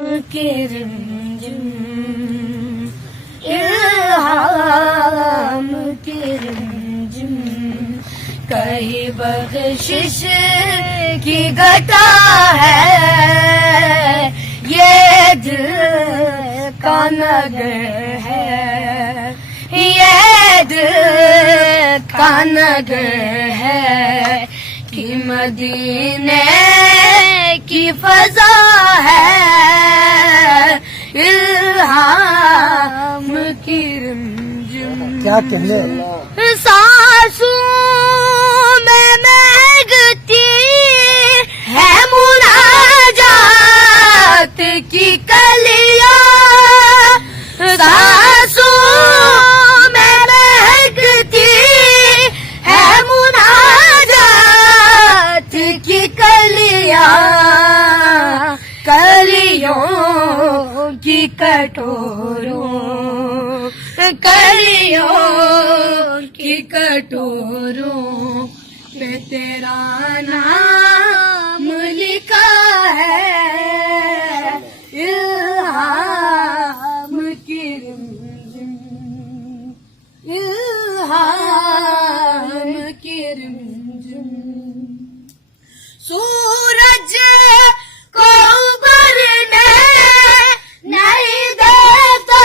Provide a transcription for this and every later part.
की रिमझिम इल्हाम की रिमझिम कहीं बख्शिश की घटा है ये दिल का नगर है ये दिल का नगर है कि मदीने की फजा है इल्हाम की रिमझिम क्या कहने सांसों में महकती है मुनाजात की कलियां सांसों में महकती है मुनाजात की कलियां कलियों की कलियों की कटोरों पे तेरा नाम लिखा है इल्हाम की रिमझिम इल्हाम की रिमझिम सूरज को उभरने नहीं देता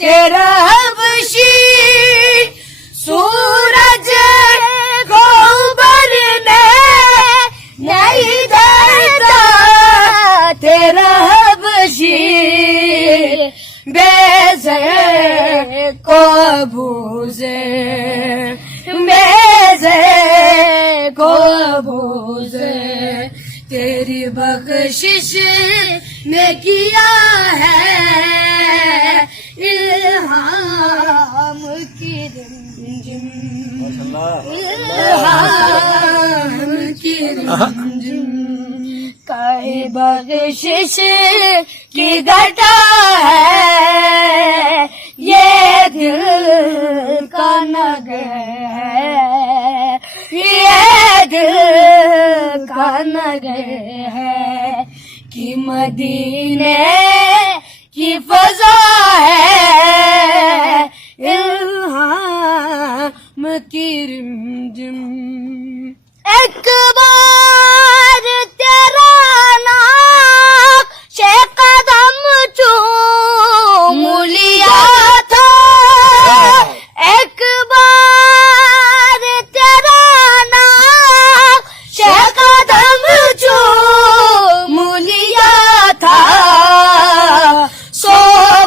तेरा हबशी सूरज को उभरने नहीं देता तेरा हबशी बेज़े को भूजे तेरी बख्शिश ने किया है इल्हाम की रिमझिम इल्हाम की रिमझिम काहे बख्शिश की घटा है ये दिल का नगर है ये दिल का नगर है कि मदीने की फजा है इल्हाम की रिमझिम एक बार तेरा नाम शे कदम चूम लिया था एक बार तेरा नाम शे कदम चूम लिया था सो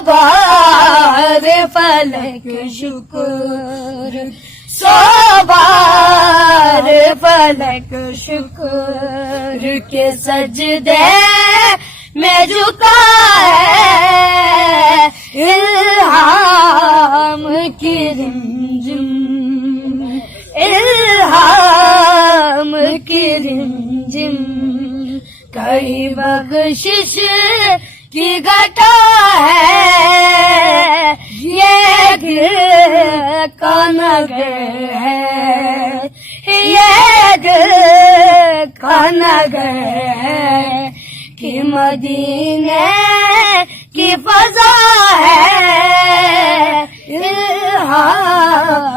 बार फलक शुक्र सो बार फलक शुक्र के सजदे में झुका है इल्हाम की रिमझिम इल्हाम की रिमझिम कहीं बख्शिश की घटा है ये दिल का नगर है ये दिल का नगर है कि मदीने की फजा है इल्हाम